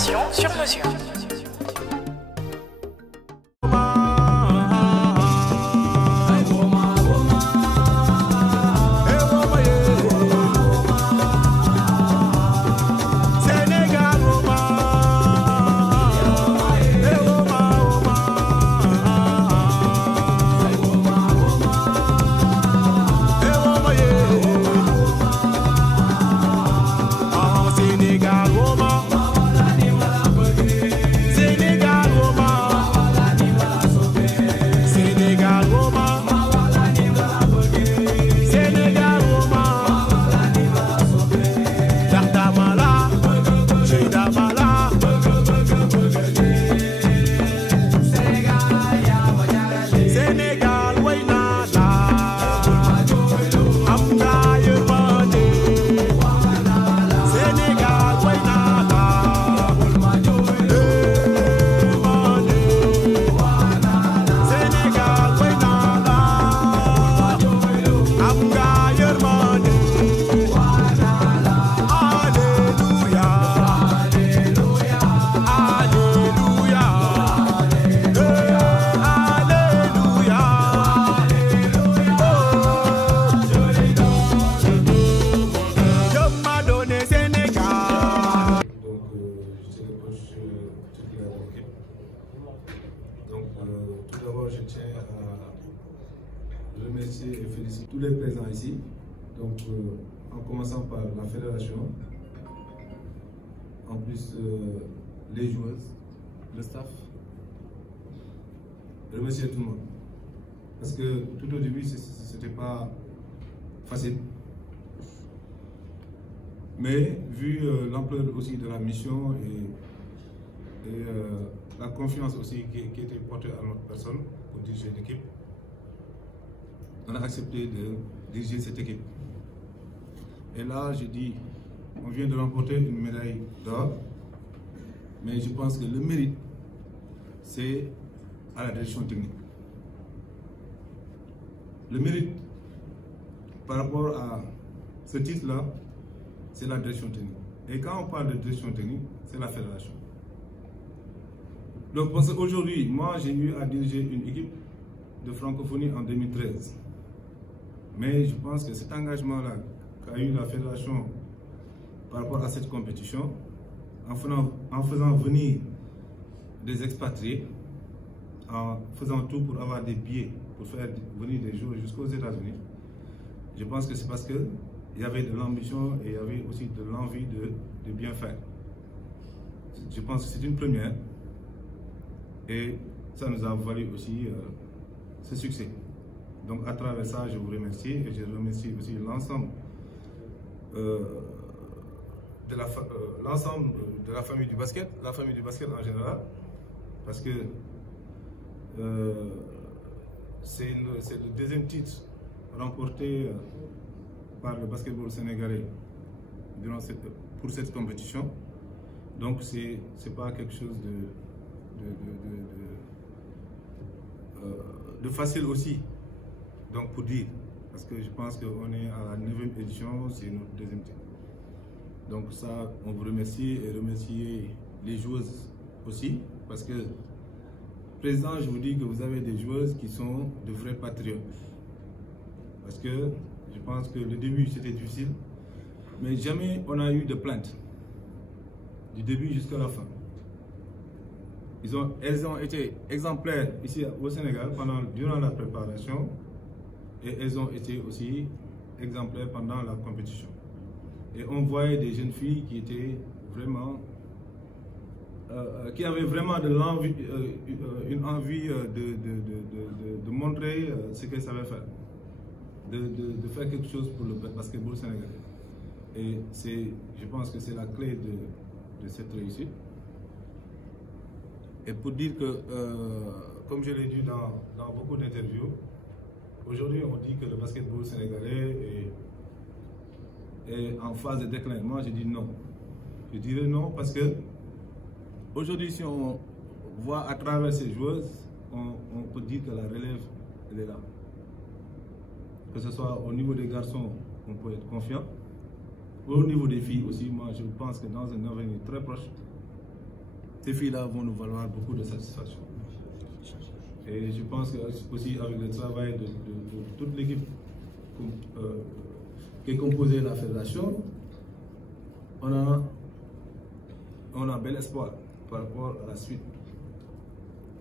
formation sur mesure. Tout d'abord, je tiens à remercier et féliciter tous les présents ici. Donc, en commençant par la fédération, en plus les joueuses, le staff. Remercier tout le monde. Parce que tout au début, ce n'était pas facile. Mais vu l'ampleur aussi de la mission et la confiance aussi qui était portée à notre personne pour diriger l'équipe, on a accepté de diriger cette équipe. Et là, je dis, on vient de remporter une médaille d'or, mais je pense que le mérite, c'est à la direction technique. Le mérite par rapport à ce titre-là, c'est la direction technique. Et quand on parle de direction technique, c'est la fédération. Donc, parce qu'aujourd'hui, moi, j'ai eu à diriger une équipe de francophonie en 2013. Mais je pense que cet engagement-là qu'a eu la fédération par rapport à cette compétition, en faisant venir des expatriés, en faisant tout pour avoir des billets, pour faire venir des joueurs jusqu'aux États-Unis, je pense que c'est parce qu'il y avait de l'ambition et il y avait aussi de l'envie de bien faire. Je pense que c'est une première. Et ça nous a valu aussi ce succès. Donc à travers ça, je vous remercie et je remercie aussi l'ensemble de la famille du basket, en général, parce que c'est le deuxième titre remporté par le basketball sénégalais pour cette compétition. Donc c'est pas quelque chose de facile aussi, donc pour dire, parce que je pense qu'on est à la 9e édition, c'est notre deuxième titre. Donc ça, on vous remercie et remercier les joueuses aussi, parce que, président, je vous dis que vous avez des joueuses qui sont de vrais patriotes. Parce que je pense que le début c'était difficile, mais jamais on a eu de plainte, du début jusqu'à la fin. Elles ont été exemplaires ici au Sénégal durant la préparation et elles ont été aussi exemplaires pendant la compétition. Et on voyait des jeunes filles qui étaient vraiment, qui avaient vraiment une envie de montrer ce qu'elles savaient faire, de faire quelque chose pour le basketball sénégalais. Et je pense que c'est la clé de cette réussite. Et pour dire que, comme je l'ai dit dans beaucoup d'interviews, aujourd'hui on dit que le basketball sénégalais est en phase de déclin. Moi je dis non. Je dirais non parce que aujourd'hui si on voit à travers ces joueuses, on peut dire que la relève elle est là. Que ce soit au niveau des garçons, on peut être confiant. Au niveau des filles aussi, moi je pense que dans un avenir très proche, ces filles-là vont nous valoir beaucoup de satisfaction. Et je pense que aussi avec le travail de toute l'équipe qui est composée de la fédération, on a bel espoir par rapport à la suite.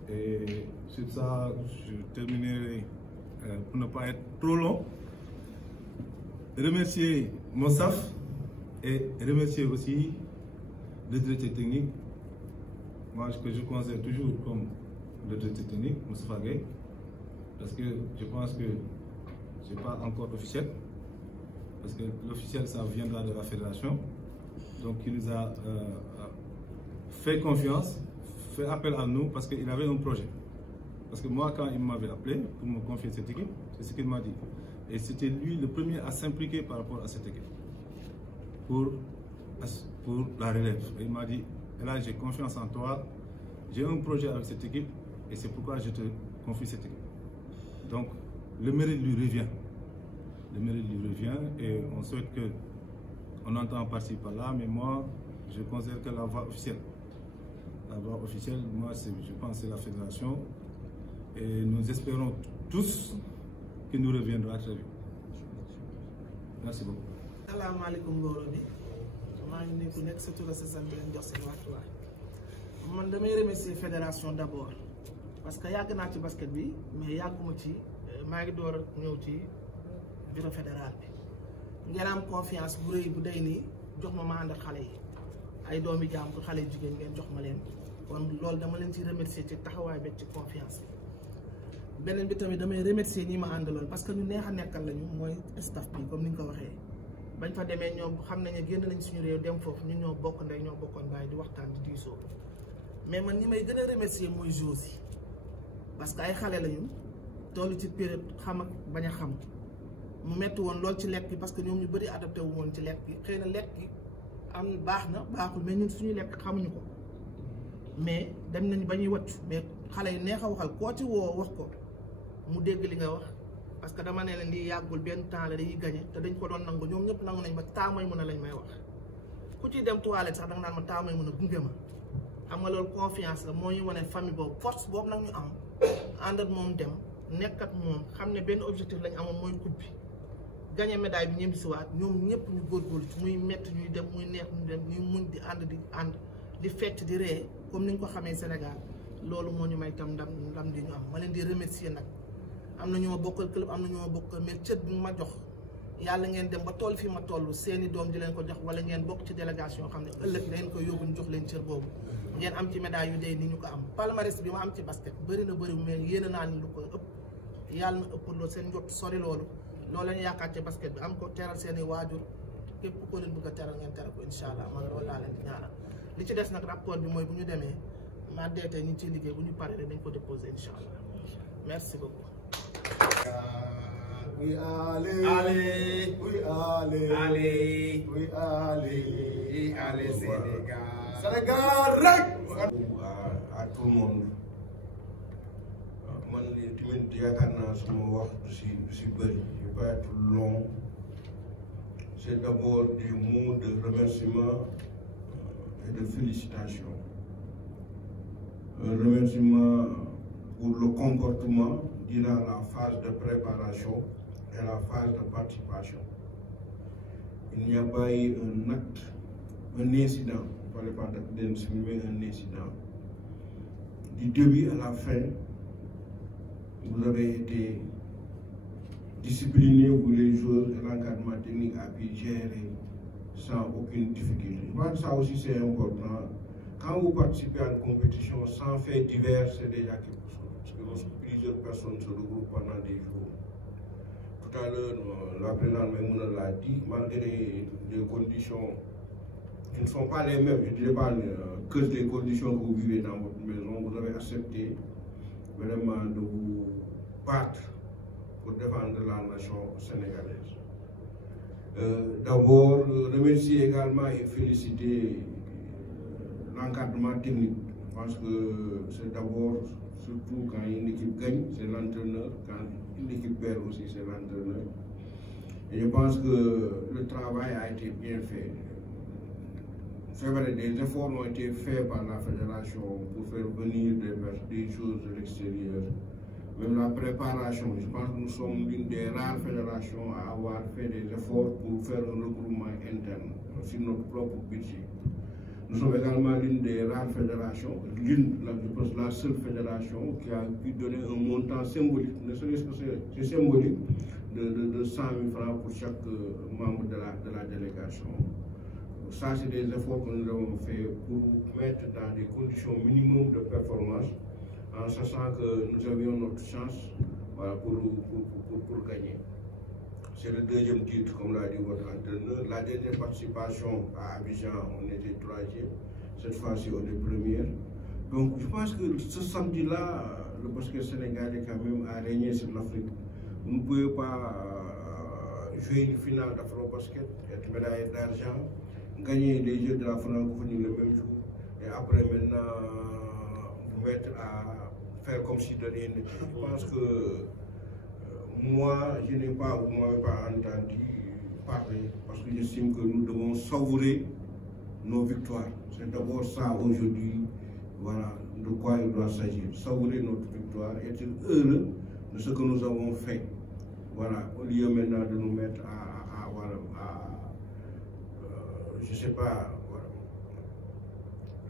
Et sur ça, je terminerai pour ne pas être trop long. Remercier mon staff et remercier aussi le directeur technique, moi que je considère toujours comme le directeur technique, Moustapha Gueye, parce que je pense que je n'ai pas encore officiel, parce que l'officiel ça viendra de la fédération, donc il nous a fait confiance, fait appel à nous parce qu'il avait un projet. Parce que moi, quand il m'avait appelé pour me confier cette équipe, c'est ce qu'il m'a dit. Et c'était lui le premier à s'impliquer par rapport à cette équipe pour la relève. Et il m'a dit, là j'ai confiance en toi, j'ai un projet avec cette équipe et c'est pourquoi je te confie cette équipe. Donc le mérite lui revient. Le mérite lui revient et on souhaite qu'on entend par-ci par-là, mais moi je considère que la voie officielle, moi je pense que c'est la fédération et nous espérons tous qu'il nous reviendra très vite. Merci beaucoup. Asalaamaaleykum mbooloo bi maa ngi nuyu ku nekk sa tur sa sant di leen jox seen waxtuwaay man damay remercier fédération d'abord parce que yàgg naa ci basket bi mais yàgguma ci maa ngi door a ñëw ci bureau fédéral bi ngeen am confiance bu rëy bu day nii jox ma ànd ak xale yi ay doomi jàmbur xale yu jigéen ngeen jox ma leen kon loolu dama leen ci remercier ci taxawaay bi ci confiance bi. beneen bi tamit damay remercier ñi ma àndaloon parce que ñu neex a nekkal lañu mooy staff bi comme ni nga ko waxee bañ fa demee ñoom xam nañu génn nañ suñu réew dem foofu ñun ñoo bokk ndey ñoo bokkoon bàyyi di waxtaan di diisoo mais man ñi may gën a remercier mooy joueurs yi parce que ay xale lañu toll ci période xam ak bañ a xam mu metti woon lool ci lekk gi parce que ñoom ñu bëri adapté wu woon ci lekk gi xëy na lekk gi am baax na baaxul mais ñun suñu lekk xamuñu ko mais dem nañu ba ñuy wàcc mais xale yi neex a waxal koo ci woo wax ko mu dégg li nga wax parce que dama ne leen di yàggul benn temps la dañuy gagné te dañ ko doon nangu ñoom ñëpp nangu nañ ba taa may mën a lañ may wax ku ci dem toilette sax danga naan ma taa may mën a gunge ma xam nga loolu confiance la moo ñu wane famille boobu force boobu nag ñu am ànd ak moom dem nekk ak moom xam ne benn objectif lañ amoon mooy coupe bi gagné médaille bi ñëm si waat ñoom ñëpp ñu góorgóorlu ci muy metti ñuy dem muy neex ñu dem ñuy muñ di ànd di fecc di ree comme ni nga ko xamee Sénégal loolu moo ñu may tam ndam di ñu am ma leen di remercier nag. am na ñu ma bokkal club am na ñu ma bokkal mais cër bi ma jox yàlla ngeen dem ba toll fii ma toll seeni doom di leen ko jox wala ngeen bokk ci délégation xam ne ëllëg leen ko yóbbu ñu jox leen cër boobu ngeen am ci médaille yu dee ni ñu ko am palmarès bi ma am ci basket bëri na mais yéene naa ni lu ko ëpp yàlla na ëpp loolu seen njot sori loolu lañu yaakaar ci basket bi am ko teral seeni waajur képp ko leen bëgg a teral ngeen teral ko incha allah man loolu laa leen di ñaanal li ci des nag rapport bi mooy bu ñu demee ma deetee ñu ciy liggéey bu ñu paree dañ ko déposé incha allah merci beaucoup. We allez, we allez, allez, we allez, allez Sénégal. Sénégal rek. À tout le monde. Man tamit yaakaar naa sama wax du si bëri, je vais pas être long. C'est d'abord des mots de remerciement et de félicitations. Un remerciement pour le comportement durant la phase de préparation et la phase de participation. Il n'y a pas eu un acte, un incident, on ne parle pas d'incident, mais un incident. Du début à la fin, vous avez été disciplinés, vous les joueurs et l'encadrement technique a pu gérer sans aucune difficulté. Je pense que ça aussi c'est important. Quand vous participez à une compétition sans fait divers, c'est déjà quelque chose. Parce que lorsque plusieurs personnes se regroupent pendant des jours. Tout à l'heure, la présidente Maïmouna l'a dit, malgré les conditions qui ne sont pas les mêmes, je ne dirais pas que les conditions que vous vivez dans votre maison, vous avez accepté vraiment de vous battre pour défendre la nation sénégalaise. D'abord, remercier également et féliciter l'encadrement technique. Je pense que c'est d'abord, surtout quand une équipe gagne, c'est l'entraîneur. Quand une équipe perd aussi, c'est l'entraîneur. Et je pense que le travail a été bien fait. c'est vrai, des efforts ont été faits par la fédération pour faire venir des choses de l'extérieur. Même la préparation, je pense que nous sommes l'une des rares fédérations à avoir fait des efforts pour faire un regroupement interne sur notre propre budget. Nous sommes également l'une des rares fédérations, je pense la seule fédération qui a pu donner un montant symbolique, ne serait-ce que c'est symbolique, de 100 000 francs pour chaque membre de la délégation. Ça, c'est des efforts que nous avons faits pour mettre dans des conditions minimum de performance, en sachant que nous avions notre chance, voilà, pour gagner. C'est le deuxième titre, comme l'a dit votre entraîneur. La dernière participation à Abidjan, on était troisième. Cette fois-ci, on est première. Donc, je pense que ce samedi-là, le basket sénégalais, quand même, a régné sur l'Afrique. Vous ne pouvez pas jouer une finale d'Afro-basket, être médaillé d'argent, gagner les Jeux de la francophonie le même jour, et après, maintenant, vous mettre à faire comme si de rien n'était. Je pense que moi, je n'ai pas, vous ne m'avez pas entendu parler, parce que j'estime que nous devons savourer nos victoires. C'est d'abord ça aujourd'hui, voilà, de quoi il doit s'agir. Savourer notre victoire, être heureux de ce que nous avons fait. Voilà, au lieu maintenant de nous mettre je ne sais pas, voilà,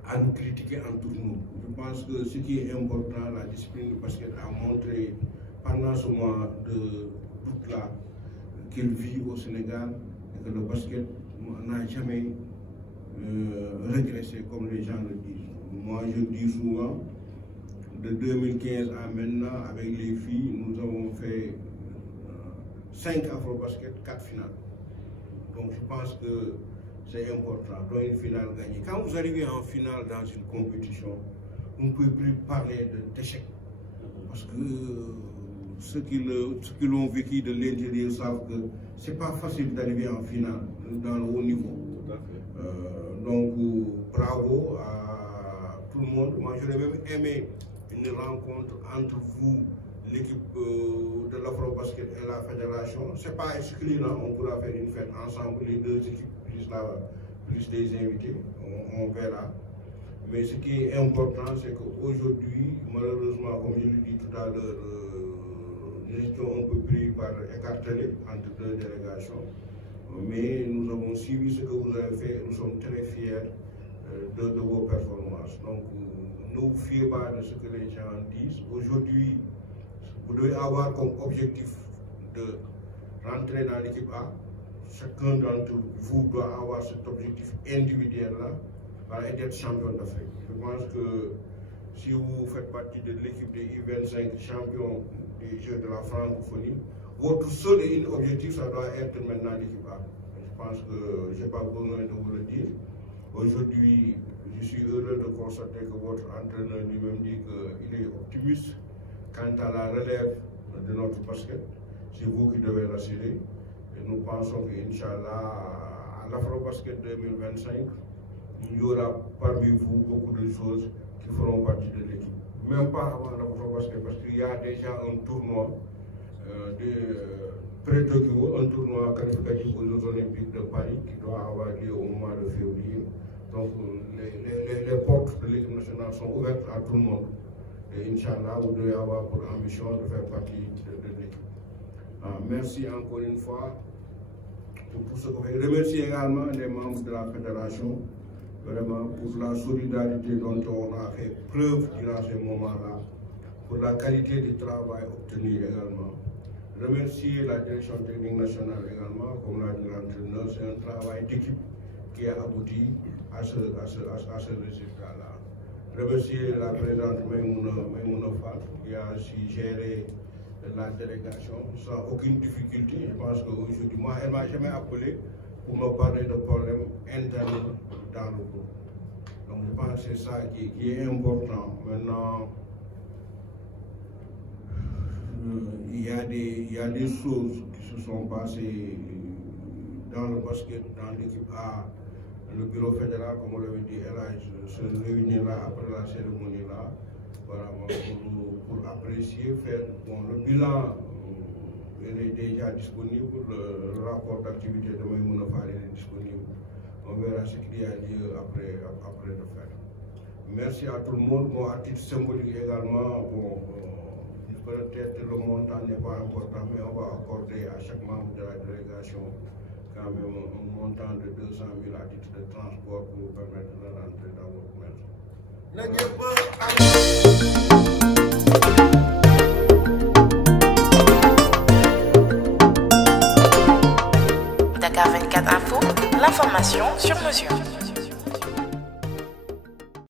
à nous critiquer entre nous. Je pense que ce qui est important, la discipline du basket a montré pendant ce mois de doute-là qu'elle vit au Sénégal et que le basket n'a jamais régressé comme les gens le disent. Moi, je dis souvent, de 2015 à maintenant, avec les filles, nous avons fait 5 Afro-basket, 4 finales. Donc je pense que c'est important, dans une finale gagnée. Quand vous arrivez en finale dans une compétition, vous ne pouvez plus parler d'échec. Parce que ceux qui l'ont vécu de l'intérieur savent que ce n'est pas facile d'arriver en finale dans le haut niveau. Donc bravo à tout le monde. Moi j'aurais même aimé une rencontre entre vous, l'équipe de l'Afro-basket et la fédération. Ce n'est pas excluant, on pourra faire une fête ensemble, les deux équipes, plus des invités, on verra. Mais ce qui est important, c'est qu'aujourd'hui, malheureusement, comme je l'ai dit tout à l'heure, nous étions un peu pris par écartelés entre deux délégations. Mais nous avons suivi ce que vous avez fait et nous sommes très fiers de vos performances. Donc, ne vous fiez pas de ce que les gens disent. Aujourd'hui, vous devez avoir comme objectif de rentrer dans l'équipe A. Chacun d'entre vous doit avoir cet objectif individuel-là et d'être champion d'Afrique. Je pense que si vous faites partie de l'équipe des U25 champions des Jeux de la francophonie, votre seul et unique objectif, ça doit être maintenant l'équipe A. Je pense que je n'ai pas besoin de vous le dire. Aujourd'hui, je suis heureux de constater que votre entraîneur lui-même dit qu'il est optimiste quant à la relève de notre basket. C'est vous qui devez l'assurer. Et nous pensons qu'Inch'Allah, à l'Afro-basket 2025, il y aura parmi vous beaucoup de choses qui feront partie de l'équipe. Même pas avant l'Afro-basket, parce qu'il y a déjà un tournoi pré-Tokyo, un tournoi qualificatif aux Jeux Olympiques de Paris qui doit avoir lieu au mois de février. Donc les portes de l'équipe nationale sont ouvertes à tout le monde. Et Inch'Allah, vous devez avoir pour ambition de faire partie de l'équipe. Merci encore une fois pour tout ce que vous faites. Remercie également les membres de la fédération, vraiment pour la solidarité dont on a fait preuve durant ces moments-là, pour la qualité du travail obtenu également. Remercier la direction technique nationale également, comme l'a dit l'entraîneur, c'est un travail d'équipe qui a abouti à ce résultat-là. Remercier la présidente Maïmouna Fall qui a aussi géré la délégation sans aucune difficulté. Je pense qu'aujourd'hui, moi, elle ne m'a jamais appelé pour me parler de problèmes internes dans le groupe. Donc je pense que c'est ça qui est important. Maintenant, il y a des choses qui se sont passées dans le basket, dans l'équipe A. Le bureau fédéral, comme on l'avait dit, se réunira après la cérémonie là, voilà, pour apprécier, faire le bilan. Il est déjà disponible, le rapport d'activité de Maïmouna Fall est disponible. on verra ce qu'il y a lieu après le fait. Merci à tout le monde. Bon, à titre symbolique également, bon, peut-être le montant n'est pas important, mais on va accorder à chaque membre de la délégation quand même un montant de 200 000 à titre de transport pour vous permettre de rentrer dans votre maison. Dakar 24 Info, l'information sur mesure.